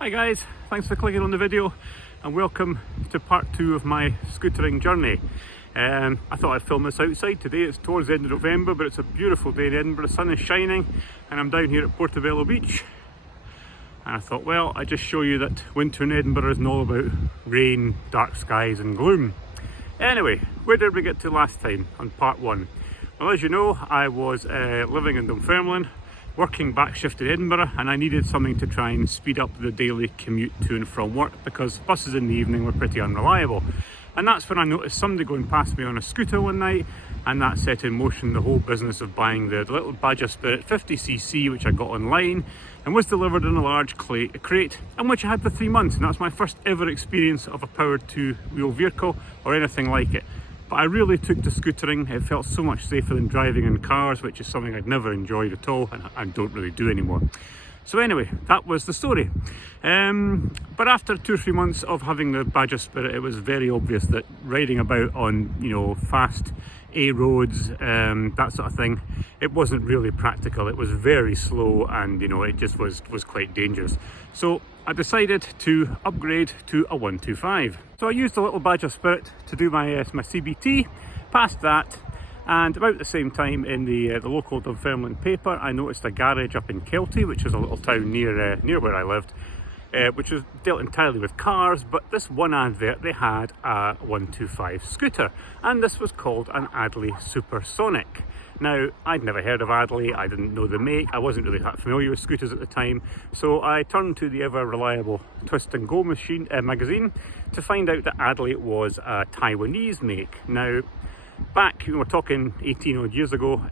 Hi guys, thanks for clicking on the video and welcome to part 2 of my scootering journey. I thought I'd film this outside today. It's towards the end of November, but it's a beautiful day in Edinburgh. The sun is shining and I'm down here at Portobello Beach. And I thought, well, I'd just show you that winter in Edinburgh isn't all about rain, dark skies and gloom. Anyway, where did we get to last time on part 1? Well, as you know, I was living in Dunfermline, working back shift in Edinburgh, and I needed something to try and speed up the daily commute to and from work because buses in the evening were pretty unreliable. And that's when I noticed somebody going past me on a scooter one night, and that set in motion the whole business of buying the little Badger Spirit 50cc, which I got online and was delivered in a large crate, and which I had for 3 months, and that's my first ever experience of a powered 2-wheel vehicle or anything like it. But I really took to scootering. It felt so much safer than driving in cars, which is something I'd never enjoyed at all and I don't really do anymore. So anyway, that was the story. But after 2 or 3 months of having the Badger Spirit, it was very obvious that riding about on, fast A roads, that sort of thing, it wasn't really practical. It was very slow and, it just was quite dangerous. So I decided to upgrade to a 125. So I used the little Badger Spirit to do my CBT, passed that, and about the same time in the local Dunfermline paper I noticed a garage up in Kelty, which is a little town near where I lived, which was dealt entirely with cars, but this one advert they had a 125 scooter, and this was called an Adly Supersonic. Now, I'd never heard of Adly, I didn't know the make, I wasn't really that familiar with scooters at the time, so I turned to the ever reliable Twist and Go magazine to find out that Adly was a Taiwanese make. Now, back, we're talking 18 odd years ago,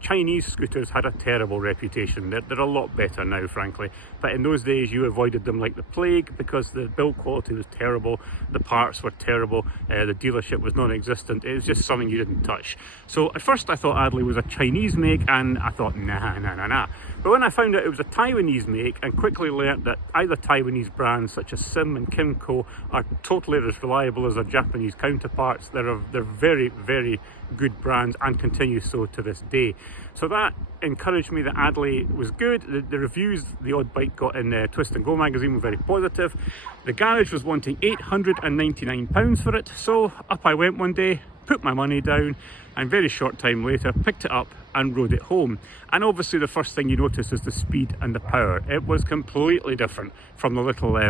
Chinese scooters had a terrible reputation. They're a lot better now, frankly, but in those days you avoided them like the plague because the build quality was terrible, the parts were terrible, the dealership was non-existent. It was just something you didn't touch. So at first I thought Adly was a Chinese make, and I thought nah. But when I found out it was a Taiwanese make and quickly learnt that either Taiwanese brands such as Sim and Kimco are totally as reliable as their Japanese counterparts, they're very, very good brands and continue so to this day. So that encouraged me that Adly was good. The reviews the odd bike got in Twist and Go magazine were very positive. The garage was wanting £899 for it, so up I went one day, put my money down, and very short time later picked it up and rode it home. And obviously the first thing you notice is the speed and the power. It was completely different from the little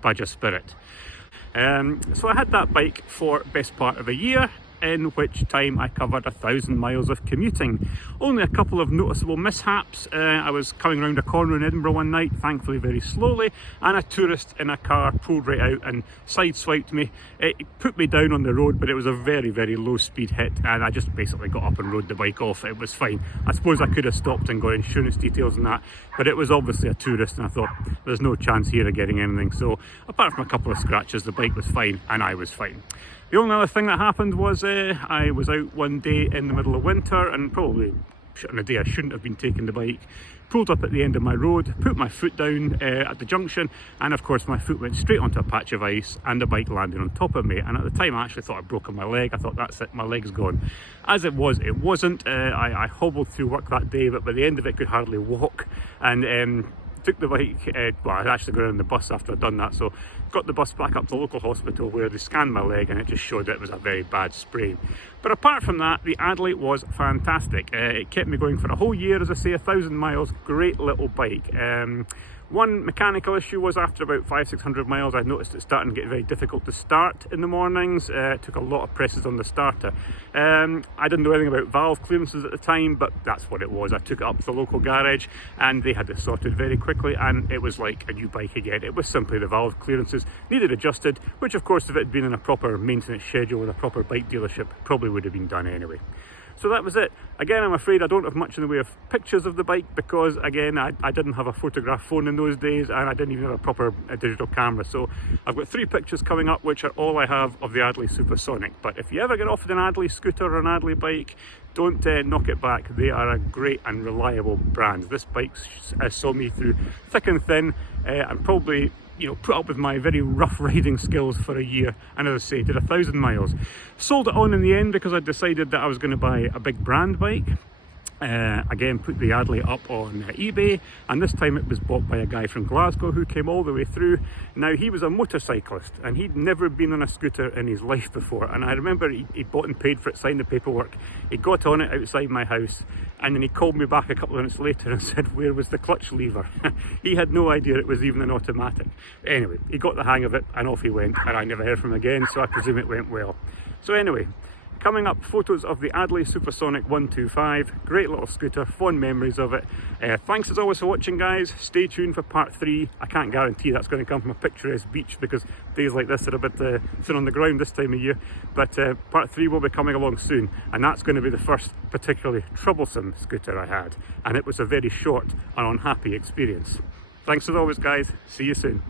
Badger Spirit. So I had that bike for best part of a year, in which time I covered 1,000 miles of commuting. Only a couple of noticeable mishaps. I was coming around a corner in Edinburgh one night, thankfully very slowly, and a tourist in a car pulled right out and sideswiped me. It put me down on the road, but it was a very, very low speed hit, and I just basically got up and rode the bike off. It was fine. I suppose I could have stopped and got insurance details and that, but it was obviously a tourist, and I thought there's no chance here of getting anything. So apart from a couple of scratches, the bike was fine and I was fine. The only other thing that happened was I was out one day in the middle of winter, and probably on a day I shouldn't have been taking the bike, pulled up at the end of my road, put my foot down at the junction, and of course my foot went straight onto a patch of ice and the bike landed on top of me. And at the time I actually thought I'd broken my leg. I thought, that's it, my leg's gone. As it was, it wasn't. I hobbled through work that day, but by the end of it could hardly walk, and took the bike, well, I'd actually got on the bus after I'd done that, so got the bus back up to the local hospital where they scanned my leg and it just showed that it was a very bad sprain. But apart from that, the Adly was fantastic. It kept me going for a whole year, as I say, 1,000 miles, great little bike. One mechanical issue was after about 500-600 miles, I noticed it starting to get very difficult to start in the mornings. It took a lot of presses on the starter. I didn't know anything about valve clearances at the time, but that's what it was. I took it up to the local garage and they had it sorted very quickly, and it was like a new bike again. It was simply the valve clearances needed adjusted, which of course if it had been in a proper maintenance schedule with a proper bike dealership probably would have been done anyway. So that was it. Again, I'm afraid I don't have much in the way of pictures of the bike because, again, I didn't have a photograph phone in those days, and I didn't even have a proper digital camera. So I've got 3 pictures coming up, which are all I have of the Adly Supersonic. But if you ever get offered an Adly scooter or an Adly bike, don't knock it back. They are a great and reliable brand. This bike saw me through thick and thin, and probably put up with my very rough riding skills for a year, and as I say, did 1,000 miles. Sold it on in the end because I decided that I was going to buy a big brand bike. Again, put the Adly up on eBay, and this time it was bought by a guy from Glasgow who came all the way through. Now, he was a motorcyclist and he'd never been on a scooter in his life before, and I remember he bought and paid for it, signed the paperwork. He got on it outside my house, and then he called me back a couple of minutes later and said, where was the clutch lever? He had no idea it was even an automatic. Anyway, he got the hang of it and off he went, and I never heard from him again, so I presume it went well. So anyway, coming up, photos of the Adly Supersonic 125. Great little scooter, fond memories of it. Thanks as always for watching, guys. Stay tuned for part 3. I can't guarantee that's going to come from a picturesque beach because days like this are a bit thin on the ground this time of year. But part 3 will be coming along soon, and that's going to be the first particularly troublesome scooter I had. And it was a very short and unhappy experience. Thanks as always, guys. See you soon.